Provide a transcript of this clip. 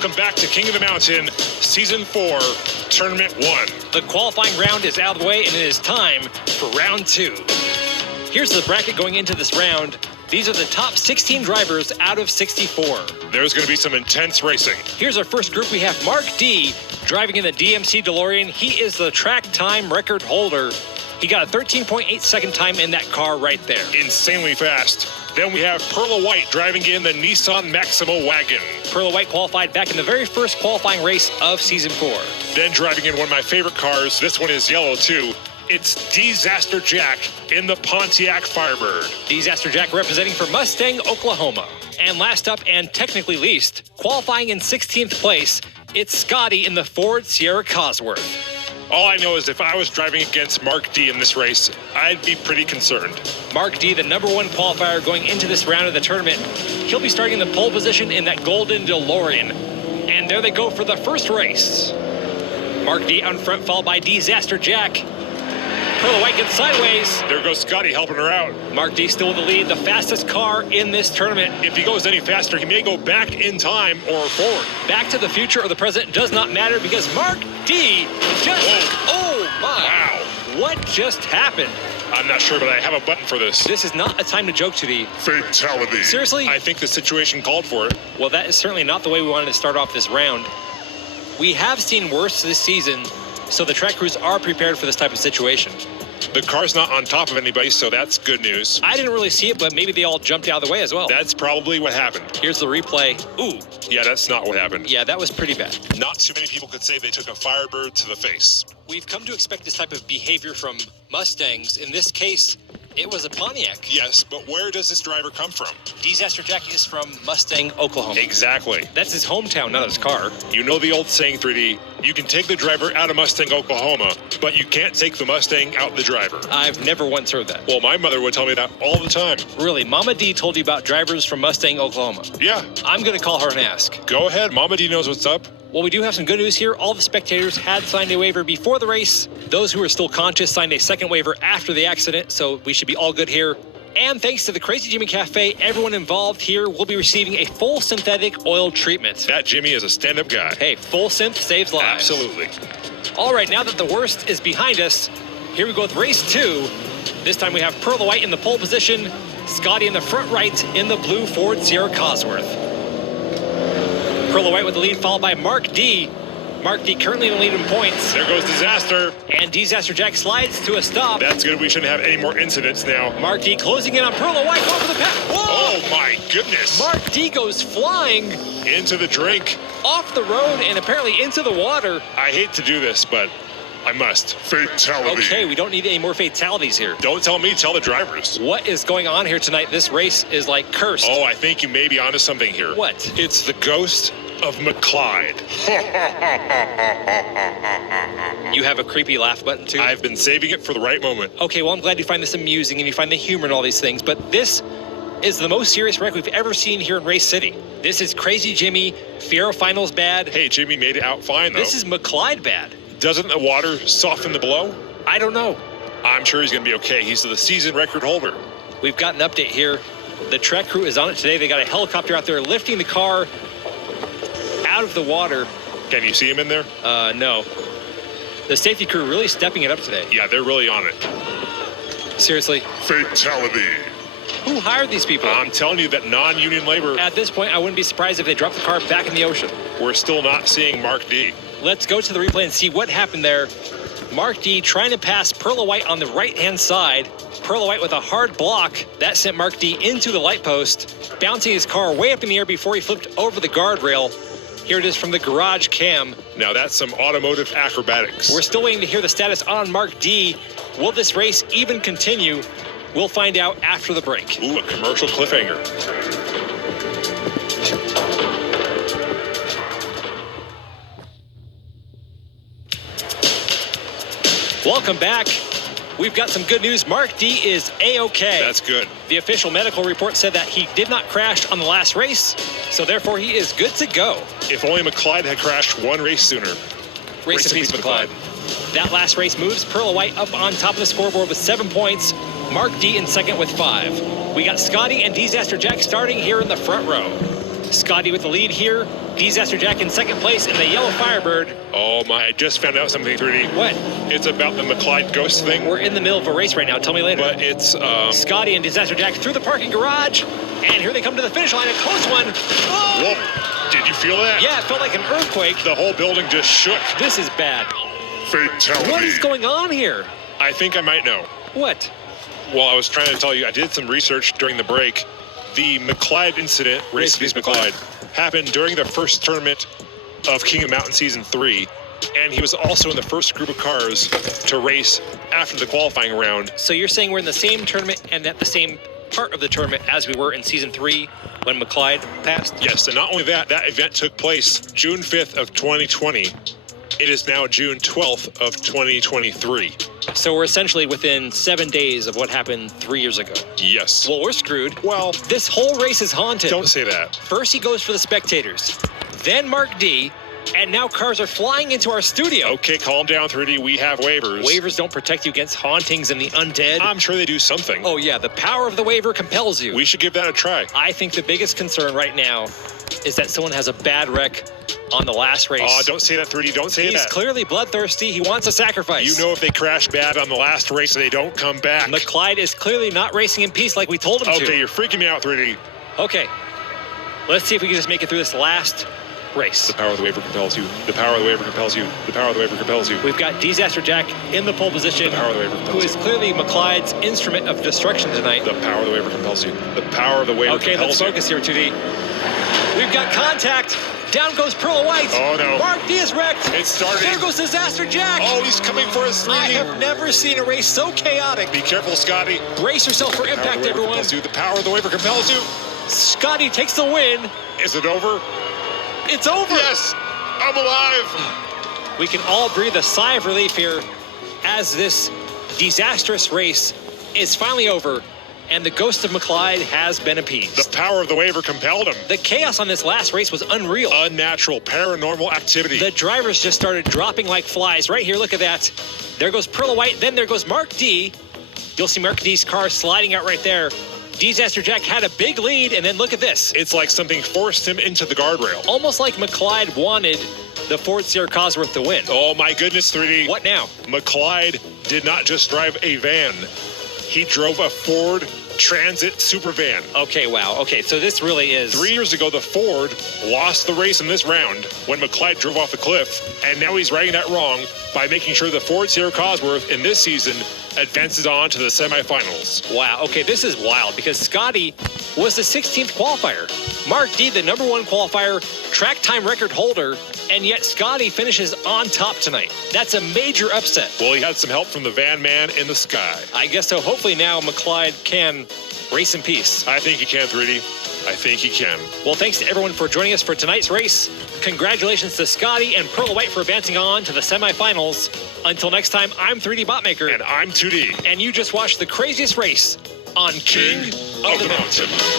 welcome back to King of the Mountain, Season 4, Tournament 1. The qualifying round is out of the way, and it is time for round 2. Here's the bracket going into this round. These are the top 16 drivers out of 64. There's going to be some intense racing. Here's our first group. We have Mark D driving in the DMC DeLorean. He is the track time record holder. He got a 13.8 second time in that car right there. Insanely fast. Then we have Perla White driving in the Nissan Maxima wagon. Perla White qualified back in the very first qualifying race of Season 4. Then driving in one of my favorite cars, this one is yellow too, it's Disaster Jack in the Pontiac Firebird. Disaster Jack representing for Mustang, Oklahoma. And last up, and technically least, qualifying in 16th place, it's Scotty in the Ford Sierra Cosworth. All I know is if I was driving against Mark D in this race, I'd be pretty concerned. Mark D, the #1 qualifier going into this round of the tournament. He'll be starting in the pole position in that golden DeLorean. And there they go for the first race. Mark D out in front, followed by Disaster Jack. Perla White gets sideways. There goes Scotty helping her out. Mark D still with the lead, the fastest car in this tournament. If he goes any faster, he may go back in time or forward. Back to the future or the present does not matter because Mark D just... Whoa. Oh, my. Wow. What just happened? I'm not sure, but I have a button for this. This is not a time to joke, Judy. Fatality. Seriously? I think the situation called for it. Well, that is certainly not the way we wanted to start off this round. We have seen worse this season, so the track crews are prepared for this type of situation. The car's not on top of anybody, so that's good news. I didn't really see it, but maybe they all jumped out of the way as well. That's probably what happened. Here's the replay. Ooh. Yeah, that's not what happened. Yeah, that was pretty bad. Not too many people could say they took a Firebird to the face. We've come to expect this type of behavior from Mustangs. In this case, it was a Pontiac. Yes, but where does this driver come from? Disaster Jack is from Mustang, Oklahoma. Exactly. That's his hometown, not his car. You know the old saying, 3D, you can take the driver out of Mustang, Oklahoma, but you can't take the Mustang out the driver. I've never once heard that. Well, my mother would tell me that all the time. Really? Mama D told you about drivers from Mustang, Oklahoma? Yeah. I'm going to call her and ask. Go ahead. Mama D knows what's up. Well, we do have some good news here. All the spectators had signed a waiver before the race. Those who are still conscious signed a second waiver after the accident, so we should be all good here. And thanks to the Crazy Jimmy Cafe, everyone involved here will be receiving a full synthetic oil treatment. That Jimmy is a stand-up guy. Hey, full synth saves lives. Absolutely. All right, now that the worst is behind us, here we go with race 2. This time we have Perla White in the pole position, Scotty in the front right in the blue Ford Sierra Cosworth. Perla White with the lead, followed by Mark D. Mark D currently in the lead in points. There goes Disaster. And Disaster Jack slides to a stop. That's good. We shouldn't have any more incidents now. Mark D closing in on Perla White, going for the pass. Whoa! Oh, my goodness. Mark D goes flying Into the drink. off the road and apparently into the water. I hate to do this, but I must. Fatality. Okay, we don't need any more fatalities here. Don't tell me, tell the drivers. What is going on here tonight? This race is like cursed. Oh, I think you may be onto something here. What? It's the ghost of McClyde. You have a creepy laugh button too? I've been saving it for the right moment. Okay, well, I'm glad you find this amusing and you find the humor in all these things, but this is the most serious wreck we've ever seen here in Race City. This is Crazy Jimmy. Fiero Finals bad. Hey, Jimmy made it out fine, though. This is McClyde bad. Doesn't the water soften the blow? I don't know. I'm sure he's going to be okay. He's the season record holder. We've got an update here. The track crew is on it today. They got a helicopter out there lifting the car out of the water. Can you see him in there? No. The safety crew really stepping it up today. Yeah, they're really on it. Seriously. Fatality. Who hired these people? I'm telling you that non-union labor. At this point, I wouldn't be surprised if they dropped the car back in the ocean. We're still not seeing Mark D. Let's go to the replay and see what happened there. Mark D trying to pass Perla White on the right-hand side. Perla White with a hard block. That sent Mark D into the light post, bouncing his car way up in the air before he flipped over the guardrail. Here it is from the garage cam. Now that's some automotive acrobatics. We're still waiting to hear the status on Mark D. Will this race even continue? We'll find out after the break. Ooh, a commercial cliffhanger. Welcome back. We've got some good news. Mark D is A-OK. That's good. The official medical report said that he did not crash on the last race, so therefore he is good to go. If only McClyde had crashed one race sooner. Race in peace, McClyde. That last race moves Perla White up on top of the scoreboard with 7 points. Mark D in second with 5. We got Scotty and Disaster Jack starting here in the front row. Scotty with the lead here, Disaster Jack in second place in the yellow Firebird. Oh my, I just found out something, 3D. What? It's about the McLeod Ghost thing. We're in the middle of a race right now. Tell me later. But it's, Scotty and Disaster Jack through the parking garage. And here they come to the finish line. A close one. Oh! Whoa, did you feel that? Yeah, it felt like an earthquake. The whole building just shook. This is bad. Fatality. What is going on here? I think I might know. What? Well, I was trying to tell you, I did some research during the break. The McLeod incident, Race Against McLeod, happened during the first tournament of King of Mountain Season 3, and he was also in the first group of cars to race after the qualifying round. So you're saying we're in the same tournament and at the same part of the tournament as we were in Season 3 when McLeod passed? Yes, and not only that, that event took place June 5th of 2020. It is now June 12th of 2023. So we're essentially within 7 days of what happened 3 years ago. Yes. Well, we're screwed. Well, This whole race is haunted. don't say that. First he goes for the spectators, then Mark D, and now cars are flying into our studio. Okay, calm down, 3D. We have waivers. Waivers don't protect you against hauntings and the undead. I'm sure they do something. Oh yeah, the power of the waiver compels you. We should give that a try. I think the biggest concern right now is that someone has a bad wreck on the last race. Oh, don't say that, 3D. Don't say He's that. clearly bloodthirsty. He wants a sacrifice. You know if they crash bad on the last race, they don't come back. McLeod is clearly not racing in peace like we told him to. Okay, you're freaking me out, 3D. Okay. Let's see if we can just make it through this last race. The power of the waiver compels you. The power of the waiver compels you. The power of the waiver compels you. We've got Disaster Jack in the pole position, The power of the waiver compels who is clearly McLeod's instrument of destruction tonight. The power of the waiver compels you. The power of the waiver Okay, let's compels you. focus here, 2D. We've got contact. Down goes Pearl White. Oh, no. Mark D is wrecked. It's starting. There goes Disaster Jack. Oh, he's coming for us, 3D. I have never seen a race so chaotic. Be careful, Scotty. Brace yourself for The power of impact, the waiver everyone. compels you. The power of the waiver compels you. Scotty takes the win. Is it over? It's over. Yes, I'm alive. We can all breathe a sigh of relief here as this disastrous race is finally over and the ghost of McLeod has been appeased. The power of the waiver compelled him. The chaos on this last race was unreal. Unnatural, paranormal activity. The drivers just started dropping like flies. Right here, look at that. There goes Pearl White, then there goes Mark D. You'll see Mark D's car sliding out right there. Disaster Jack had a big lead, and then look at this. It's like something forced him into the guardrail. Almost like McLeod wanted the Ford Sierra Cosworth to win. Oh my goodness, 3D. What now? McLeod did not just drive a van. He drove a Ford Transit super van. Okay, wow. Okay, so this really is... 3 years ago, the Ford lost the race in this round when McLeod drove off the cliff, and now he's righting that wrong by making sure the Ford Sierra Cosworth in this season advances on to the semifinals. Wow, okay, this is wild because Scotty was the 16th qualifier. Mark D, the #1 qualifier, track time record holder, and yet Scotty finishes on top tonight. That's a major upset. Well, he had some help from the van man in the sky. I guess so. Hopefully now McLeod can race in peace. I think he can, 3D. I think he can. Well, thanks to everyone for joining us for tonight's race. Congratulations to Scotty and Pearl White for advancing on to the semifinals. Until next time, I'm 3dbotmaker. And I'm 2D. And you just watched the craziest race on King of the Mountain.